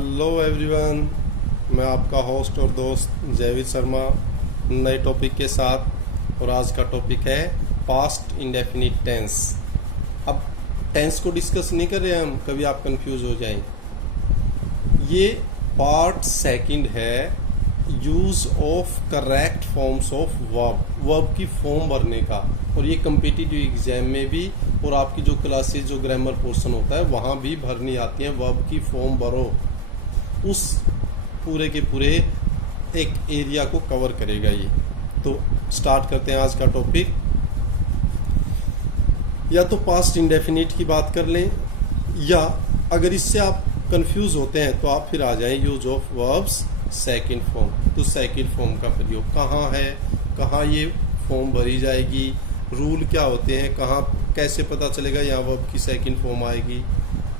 Hello everyone, मैं आपका host और दोस्त जयवीर शर्मा नए टॉपिक के साथ। और आज का टॉपिक है पास्ट इंडेफिनिट टेंस। अब टेंस को डिस्कस नहीं कर रहे हम, कभी आप कंफ्यूज हो जाएं। ये पार्ट सेकंड है, use of correct forms of verb की फॉर्म भरने का। और ये कम्पिटिटिव एग्जाम में भी और आपकी जो क्लासेस जो ग्रामर पोर्शन होता है वहाँ भी भरनी आती है। वर्ब की फॉर्म भरो, उस पूरे के पूरे एक एरिया को कवर करेगा ये। तो स्टार्ट करते हैं आज का टॉपिक। या तो पास्ट इंडेफिनिट की बात कर लें, या अगर इससे आप कंफ्यूज होते हैं तो आप फिर आ जाएं use of verbs second form. तो सेकंड फॉर्म का प्रयोग कहाँ है, कहाँ ये फॉर्म भरी जाएगी, रूल क्या होते हैं, कहाँ कैसे पता चलेगा यहाँ वर्ब की सेकंड फॉर्म आएगी,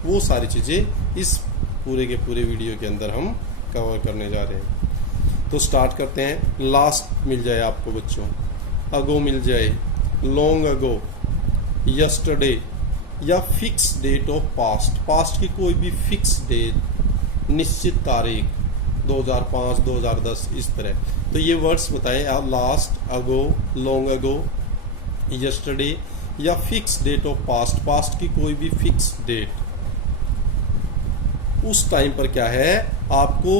वो सारी चीज़ें इस पूरे के पूरे वीडियो के अंदर हम कवर करने जा रहे हैं। तो स्टार्ट करते हैं। लास्ट मिल जाए आपको बच्चों, अगो मिल जाए, लॉन्ग अगो, यस्टरडे, या फिक्स डेट ऑफ पास्ट की कोई भी फिक्स डेट, निश्चित तारीख, 2005, 2010, इस तरह। तो ये वर्ड्स बताएं आप, लास्ट, अगो, लॉन्ग अगो, यस्टरडे, या फिक्स डेट ऑफ पास्ट की कोई भी फिक्स डेट। उस टाइम पर क्या है, आपको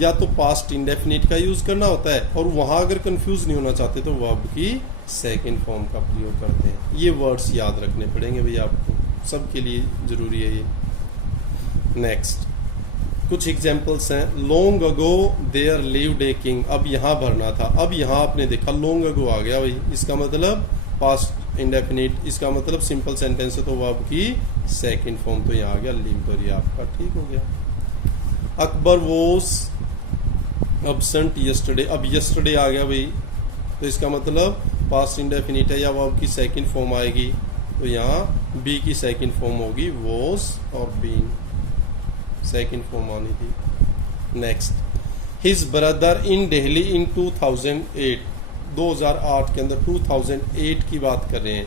या तो पास्ट इंडेफिनिट का यूज करना होता है, और वहां अगर कंफ्यूज नहीं होना चाहते तो वर्ब की सेकंड फॉर्म का प्रयोग करते हैं। ये वर्ड्स याद रखने पड़ेंगे भैया आपको, सबके लिए जरूरी है ये। नेक्स्ट कुछ एग्जाम्पल्स हैं। Long ago there lived a king. अब यहाँ भरना था, अब यहाँ आपने देखा लॉन्ग अगो आ गया भाई, इसका मतलब पास्ट इंडेफिनिट, इसका मतलब सिंपल सेंटेंस है तो वर्ब की सेकंड फॉर्म तो यहाँ आ गया लिव्ड, और ये आपका ठीक हो गया। Akbar was absent yesterday. अब यस्टरडे आ गया भाई, तो इसका मतलब पास्ट इंडेफिनिट है या वर्ब की सेकंड फॉर्म आएगी, तो यहाँ बी की सेकंड फॉर्म होगी वॉज, और बीन सेकंड फॉर्म आनी थी। Next, his brother in Delhi in 2008। 2008 के अंदर 2008 की बात कर रहे हैं,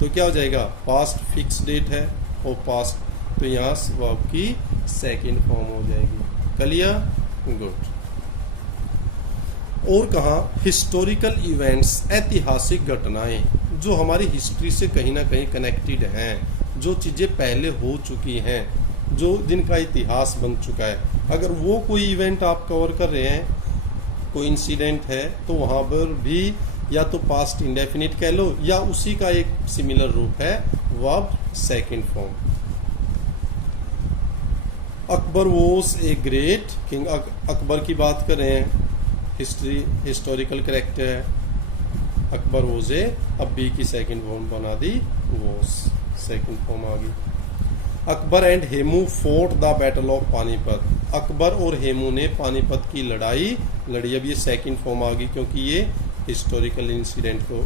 तो क्या हो जाएगा, पास्ट फिक्स डेट है और पास्ट, तो यहाँ वर्ब की सेकंड फॉर्म हो जाएगी। Clear, good. और कहाँ, हिस्टोरिकल इवेंट्स, ऐतिहासिक घटनाएं जो हमारी हिस्ट्री से कहीं ना कहीं कनेक्टेड हैं, जो चीज़ें पहले हो चुकी हैं, जो जिनका इतिहास बन चुका है, अगर वो कोई इवेंट आप कवर कर रहे हैं, कोई इंसिडेंट है, तो वहाँ पर भी या तो पास्ट इंडेफिनिट कह लो, या उसी का एक सिमिलर रूप है verb second form. Akbar was a great king. Akbar की बात कर रहे हैं, हिस्टोरिकल कैरेक्टर है, अकबर वॉज ए, अब बी की सेकंड फॉर्म बना दी वॉज, सेकंड फॉर्म आ गई। Akbar and Hemu fort the battle of Panipat. Akbar और हेमू ने पानीपत की लड़ाई लड़ी। अब ये सेकंड फॉर्म आ गई क्योंकि ये हिस्टोरिकल इंसिडेंट को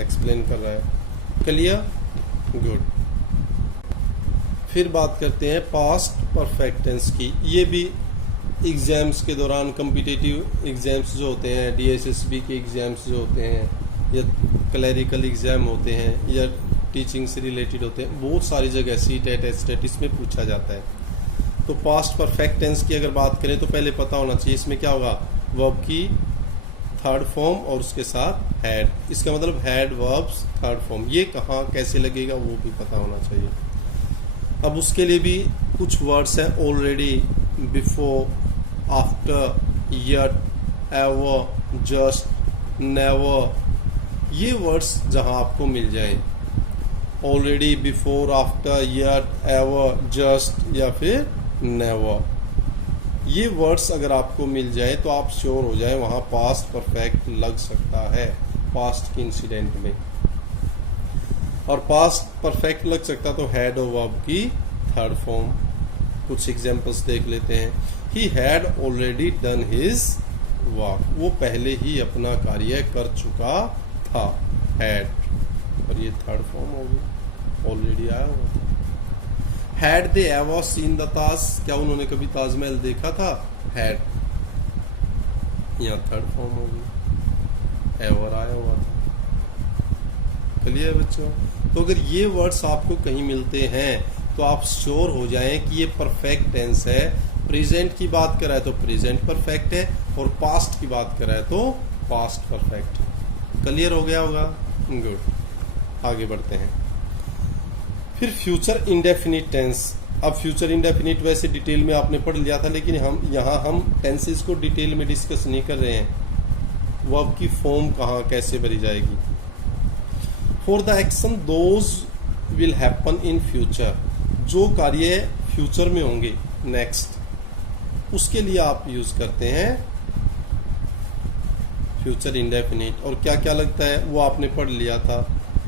एक्सप्लेन कर रहा है। Clear, good. फिर बात करते हैं पास्ट परफेक्ट टेंस की। ये भी एग्जाम्स के दौरान, कम्पिटिटिव एग्जाम्स जो होते हैं, डीएसएसबी के एग्जाम्स जो होते हैं, या क्लरिकल एग्जाम होते हैं, या टीचिंग से रिलेटेड होते हैं, बहुत सारी जगह सीटेट एस्टेट इसमें पूछा जाता है। तो पास्ट परफेक्ट टेंस की अगर बात करें तो पहले पता होना चाहिए इसमें क्या होगा, वर्ब की थर्ड फॉर्म और उसके साथ हैड, इसका मतलब हैड वर्ब्स थर्ड फॉर्म। ये कहाँ कैसे लगेगा वो भी पता होना चाहिए। अब उसके लिए भी कुछ वर्ड्स हैं, already, before, after, yet, ever, just, never. ये वर्ड्स जहाँ आपको मिल जाएं, already, before, after, yet, ever, just, या फिर नेवर, ये वर्ड्स अगर आपको मिल जाए तो आप श्योर हो जाए वहाँ पास्ट परफेक्ट लग सकता है पास्ट के इंसिडेंट में। और पास्ट परफेक्ट लग सकता तो हैड और वर्ब की थर्ड फॉर्म। कुछ एग्जांपल्स देख लेते हैं। He had already done his work. वो पहले ही अपना कार्य कर चुका था, हैड, और ये थर्ड फॉर्म होगी, ऑलरेडी आया हुआ था। Had they ever seen the Taj. क्या उन्होंने कभी ताजमहल देखा था, हैड, यहाँ थर्ड फॉर्म होगी, एवर आया हुआ था। क्लियर बच्चों। तो अगर ये वर्ड्स आपको कहीं मिलते हैं तो आप श्योर हो जाएं कि ये परफेक्ट टेंस है। प्रेजेंट की बात कर रहा है तो प्रेजेंट परफेक्ट है, और पास्ट की बात कर रहा है तो पास्ट परफेक्ट। क्लियर हो गया होगा? गुड। आगे बढ़ते हैं। फिर फ्यूचर इंडेफिनिट टेंस। अब फ्यूचर इंडेफिनिट वैसे डिटेल में आपने पढ़ लिया था, लेकिन हम टेंसेस को डिटेल में डिस्कस नहीं कर रहे हैं। वर्ब की फॉर्म कहाँ कैसे भरी जाएगी। For the action those will happen in future, जो कार्य फ्यूचर में होंगे, नेक्स्ट, उसके लिए आप यूज करते हैं फ्यूचर इंडेफिनिट। और क्या क्या लगता है वो आपने पढ़ लिया था,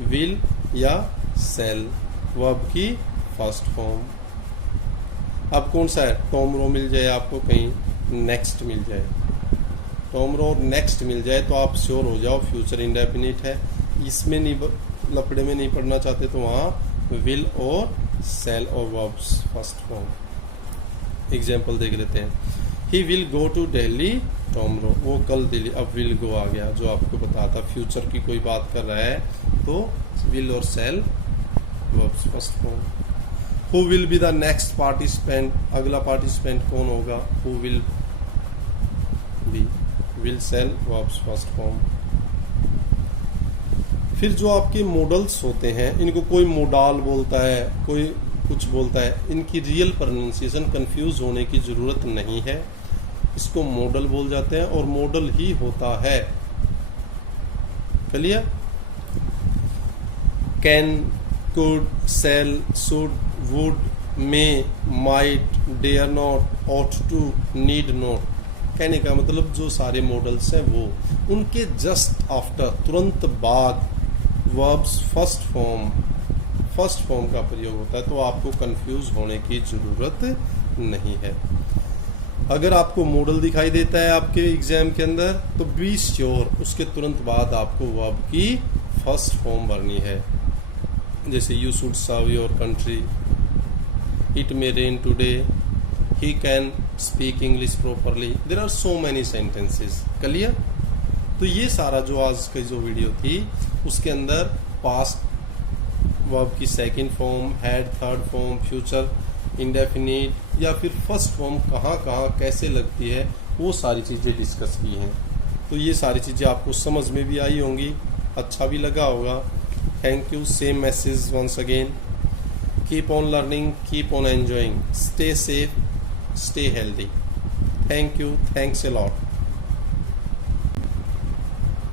विल या सेल, वर्ब की फर्स्ट फॉर्म। अब कौन सा है, टॉमरो मिल जाए आपको कहीं, नेक्स्ट मिल जाए, टॉमरो और नेक्स्ट मिल जाए तो आप श्योर हो जाओ फ्यूचर इंडेफिनिट है। इसमें नहीं, लफड़े में नहीं पढ़ना चाहते तो वहाँ विल और सेल और वर्ब्स फर्स्ट फॉर्म। एग्जाम्पल देख लेते हैं। He will go to Delhi tomorrow, वो कल दिल्ली, अब विल गो आ गया जो आपको पता था। फ्यूचर की कोई बात कर रहा है तो विल और shall verbs first form. Who will be the next participant, अगला पार्टिसिपेंट कौन होगा, who will be, will shall verbs first form. फिर जो आपके मॉडल्स होते हैं, इनको कोई मोडाल बोलता है, कोई कुछ बोलता है, इनकी रियल प्रोनाउंसिएशन कंफ्यूज होने की जरूरत नहीं है। इसको मॉडल बोल जाते हैं और मॉडल ही होता है। Clear? Can, could, shall, should, would, may, might, dare not, ought to, need not. कहने का मतलब जो सारे मॉडल्स हैं वो, उनके जस्ट आफ्टर, तुरंत बाद वर्ब्स फर्स्ट फॉर्म का प्रयोग होता है, तो आपको कंफ्यूज होने की जरूरत नहीं है। अगर आपको मॉडल दिखाई देता है आपके एग्जाम के अंदर तो बी श्योर उसके तुरंत बाद आपको वर्ब की फर्स्ट फॉर्म भरनी है। जैसे you should serve your country, it may rain today, he can speak English properly, there are so many sentences. Clear? तो ये सारा जो आज की जो वीडियो थी उसके अंदर पास्ट वर्ब की second form, had third form, future indefinite या फिर फर्स्ट फॉर्म कहाँ कहाँ कैसे लगती है, वो सारी चीज़ें डिस्कस की हैं। तो ये सारी चीज़ें आपको समझ में भी आई होंगी, अच्छा भी लगा होगा। Thank you. Same message once again, keep on learning, keep on enjoying, stay safe, stay healthy. Thank you, thanks a lot.